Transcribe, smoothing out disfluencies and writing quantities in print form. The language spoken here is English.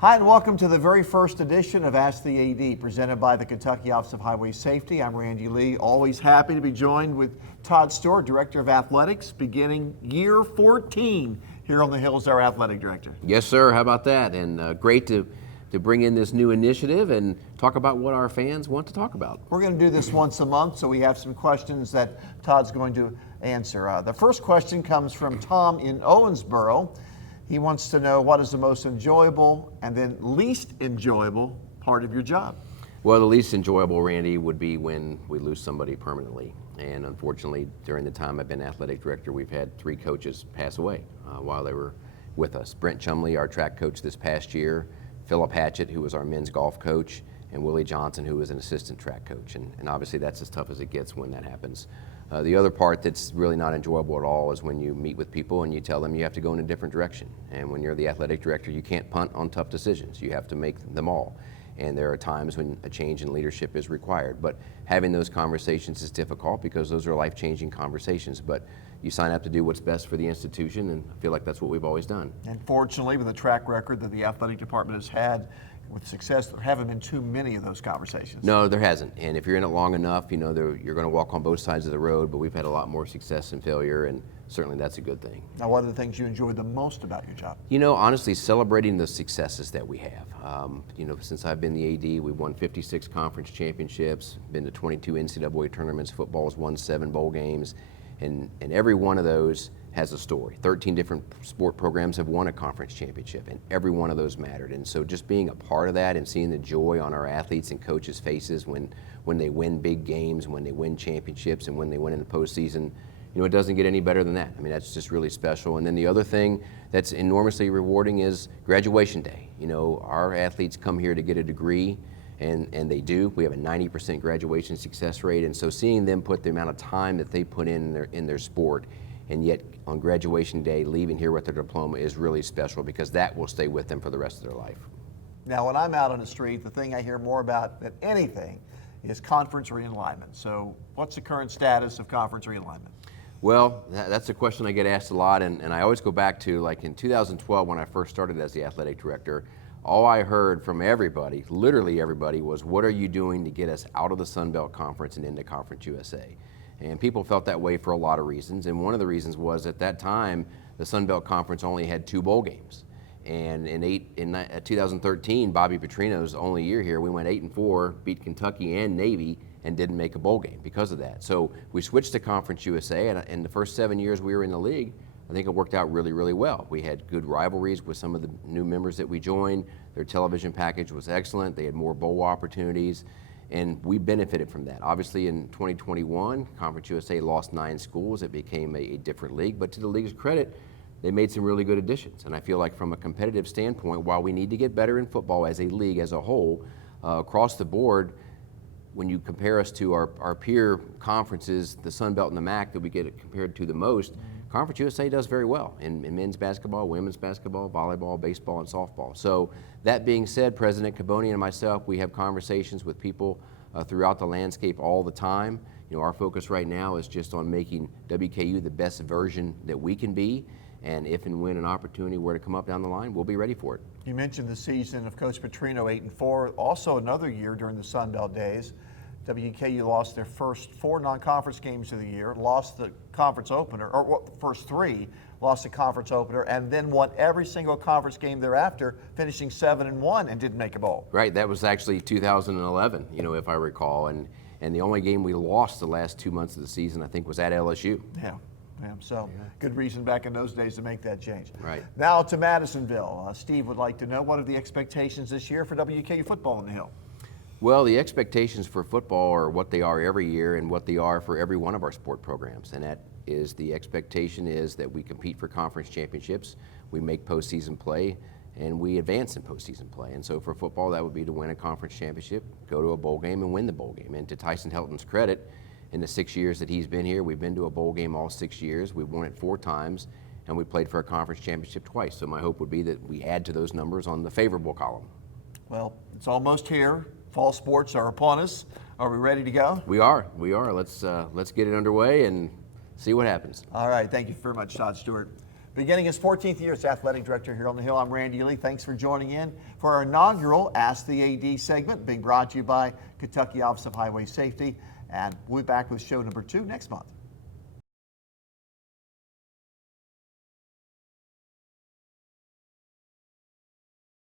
Hi, and welcome to the very first edition of Ask the AD, presented by the Kentucky Office of Highway Safety. I'm Randy Lee, always happy to be joined with Todd Stewart, Director of Athletics, beginning year 14 here on the Hill as our Athletic Director. Yes, sir. How about that? And great to bring in this new initiative and talk about what our fans want to talk about. We're going to do this once a month, so we have some questions that Todd's going to answer. The first question comes from Tom in Owensboro. He wants to know, what is the most enjoyable and then least enjoyable part of your job? Well, the least enjoyable, Randy, would be when we lose somebody permanently. And unfortunately, during the time I've been athletic director, we've had 3 coaches pass away while they were with us. Brent Chumley, our track coach this past year, Philip Hatchett, who was our men's golf coach, and Willie Johnson, who was an assistant track coach. And obviously that's as tough as it gets when that happens. The other part that's really not enjoyable at all is when you meet with people and you tell them you have to go in a different direction. And when you're the athletic director, you can't punt on tough decisions. You have to make them all. And there are times when a change in leadership is required. But having those conversations is difficult because those are life-changing conversations. But you sign up to do what's best for the institution, and I feel like that's what we've always done. And fortunately, with the track record that the athletic department has had with success, there haven't been too many of those conversations. No, there hasn't. And if you're in it long enough, you know, you're going to walk on both sides of the road, but we've had a lot more success than failure, and certainly that's a good thing. Now, what are the things you enjoy the most about your job? You know, honestly, celebrating the successes that we have. You know, since I've been the AD, we've won 56 conference championships, been to 22 NCAA tournaments, football's won 7 bowl games, and every one of those has a story. 13 different sport programs have won a conference championship, and every one of those mattered. And so just being a part of that and seeing the joy on our athletes and coaches' faces when they win big games, when they win championships, and when they win in the postseason, you know, it doesn't get any better than that. I mean, that's just really special. And then the other thing that's enormously rewarding is graduation day. You know, our athletes come here to get a degree, and they do. We have a 90% graduation success rate, and so seeing them put the amount of time that they put in their sport, and yet on graduation day leaving here with their diploma is really special because that will stay with them for the rest of their life. Now, when I'm out on the street, the thing I hear more about than anything is conference realignment. So what's the current status of conference realignment? Well, that's a question I get asked a lot, and I always go back to, like, in 2012 when I first started as the athletic director, all I heard from everybody, literally everybody, was, what are you doing to get us out of the Sun Belt Conference and into Conference USA? And people felt that way for a lot of reasons, and one of the reasons was at that time the Sun Belt Conference only had 2 bowl games. And in 2013, Bobby Petrino's only year here, we went 8-4, beat Kentucky and Navy, and didn't make a bowl game because of that. So we switched to Conference USA, and in the first 7 years we were in the league, I think it worked out really, really well. We had good rivalries with some of the new members that we joined. Their television package was excellent. They had more bowl opportunities, and we benefited from that. Obviously, in 2021, Conference USA lost 9 schools. It became a different league, but to the league's credit, they made some really good additions. And I feel like from a competitive standpoint, while we need to get better in football as a league as a whole, across the board, when you compare us to our peer conferences, the Sun Belt and the MAC that we get compared to the most, Conference USA does very well in men's basketball, women's basketball, volleyball, baseball, and softball. So that being said, President Caboni and myself, we have conversations with people throughout the landscape all the time. You know, our focus right now is just on making WKU the best version that we can be, and if and when an opportunity were to come up down the line, we'll be ready for it. You mentioned the season of Coach Petrino, 8-4, also another year during the Sun Belt days. WKU lost their first 4 non-conference games of the year, lost the conference opener, or first 3, lost the conference opener, and then won every single conference game thereafter, finishing 7-1 and didn't make a bowl. Right, that was actually 2011, you know, if I recall, and the only game we lost the last 2 months of the season, I think, was at LSU. Yeah. So good reason back in those days to make that change. Right. Now to Madisonville. Steve would like to know, what are the expectations this year for WKU football in the Hill? Well, the expectations for football are what they are every year and what they are for every one of our sport programs. And that is, the expectation is that we compete for conference championships, we make postseason play, and we advance in postseason play. And so for football, that would be to win a conference championship, go to a bowl game, and win the bowl game. And to Tyson Helton's credit, in the 6 years that he's been here, we've been to a bowl game all 6 years. We've won it 4 times, and we played for a conference championship twice. So my hope would be that we add to those numbers on the favorable column. Well, it's almost here. Fall sports are upon us. Are we ready to go? We are. Let's get it underway and see what happens. All right. Thank you very much, Todd Stewart. Beginning his 14th year as athletic director here on the Hill, I'm Randy Lee. Thanks for joining in for our inaugural Ask the AD segment, being brought to you by Kentucky Office of Highway Safety. And we'll be back with show number 2 next month.